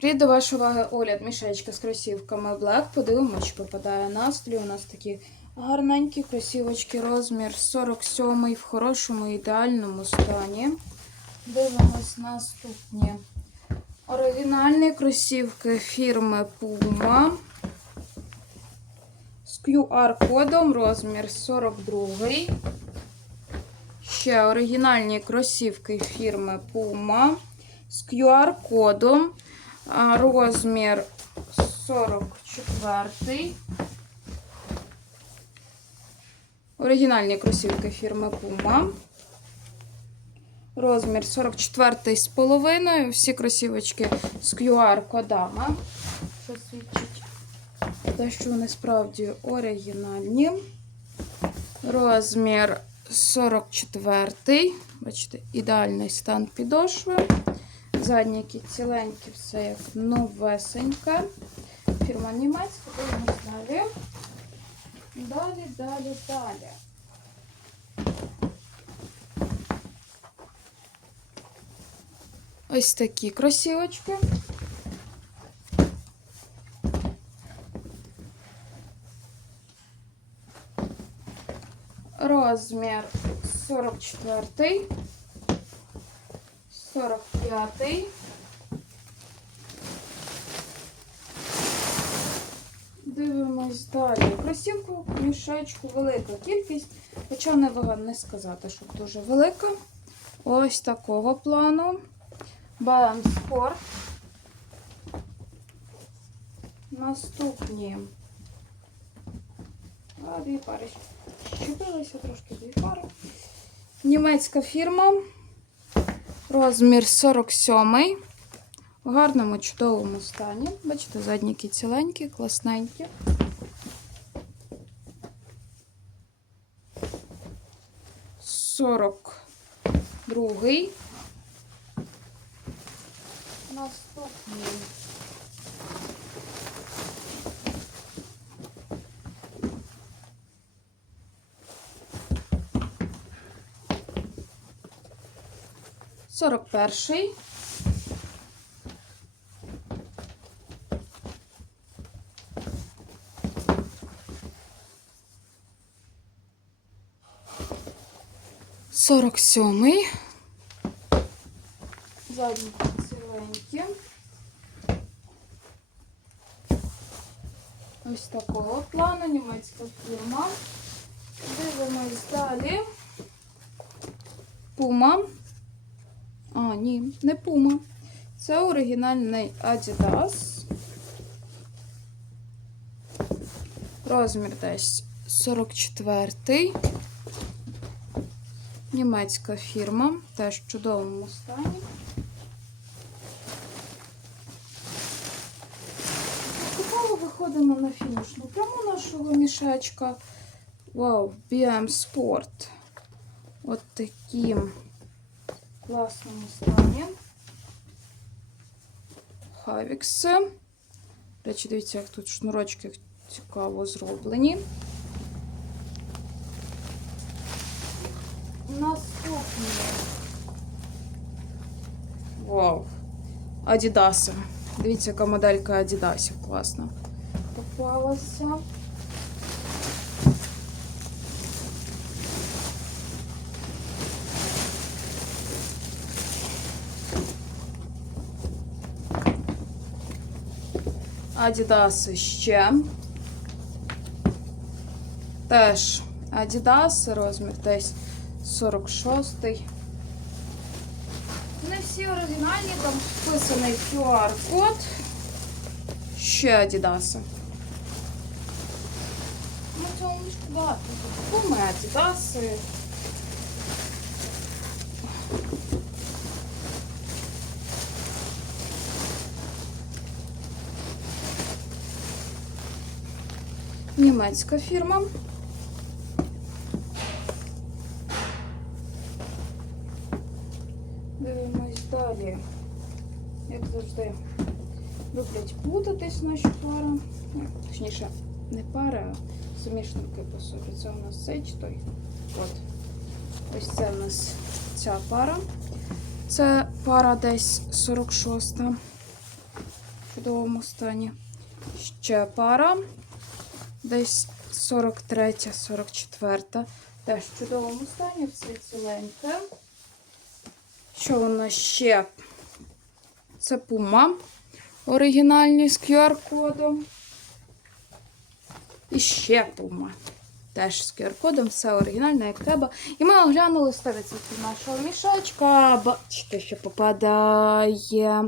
Привіт до вашої уваги огляд мішечка з кросівками Black. Подивимось, чи попадає настрій. У нас такі гарненькі кросівочки, розмір 47 в хорошому ідеальному стані. Дивимось наступні. Оригінальні кросівки фірми Puma. З QR-кодом розмір 42. Ще оригінальні кросівки фірми Puma з QR-кодом. Розмір 44. Оригінальні кросівки фірми Puma. Розмір 44 з половиною. Всі кросівочки з QR-кодами. Що свідчить те, що вони справді оригінальні. Розмір 44. Бачите, ідеальний стан підошви. Задні які ціленькі, все як новесеньке. Фірма німецька, дивимось далі. Далі, далі, далі. Ось такі кросівочки. Розмір 44. 45. Дивимось далі. Кросівку мішечку велика кількість, хоча не не сказати, що дуже велика. Ось такого плану. BM. Наступні. А, дві пари. Щепилися трошки дві пари. Німецька фірма. Розмір 47 В гарному, чудовому стані. Бачите, задніки ціленькі, класненькі. Сорок другий. Наступний. Сорок перший. Сорок сьомий. Задні ціленькі. Ось такого плану німецька фірма. Дивимось далі. Пума. А, ні, не Puma. Це оригінальний Adidas. Розмір десь 44-й. Німецька фірма, теж в чудовому стані. Цікаво виходимо на фінішну пряму нашого мішечка. Вау, BM Sport. От таким класному стані. Хавікси. До речі, дивіться, як тут шнурочки цікаво зроблені. Наступні. Вау. Адідаси. Дивіться, яка моделька Адідасів класна. Попалася. Адідаси ще. Теж Адідаси, розмір десь 46. Не всі оригінальні, там вписаний QR-код. Ще Адідаси. Ну, цього не шкода. Куми Адідаси. Німецька фірма. Дивимось далі. Як завжди, люблять плутатись наші пари. Ну, Точніше, не пари, а сумішники по собі. Це у нас цей чи той. От. Ось це у нас ця пара. Це пара десь 46. чудовому стані. Ще пара. Десь 43, 44. Теж в чудовому стані, все ціленьке. Що у нас ще? Це пума. Оригінальні з QR-кодом. І ще пума. Теж з QR-кодом, все оригінальне, як треба. І ми оглянули 100% нашого мішочка. Бачите, що попадає.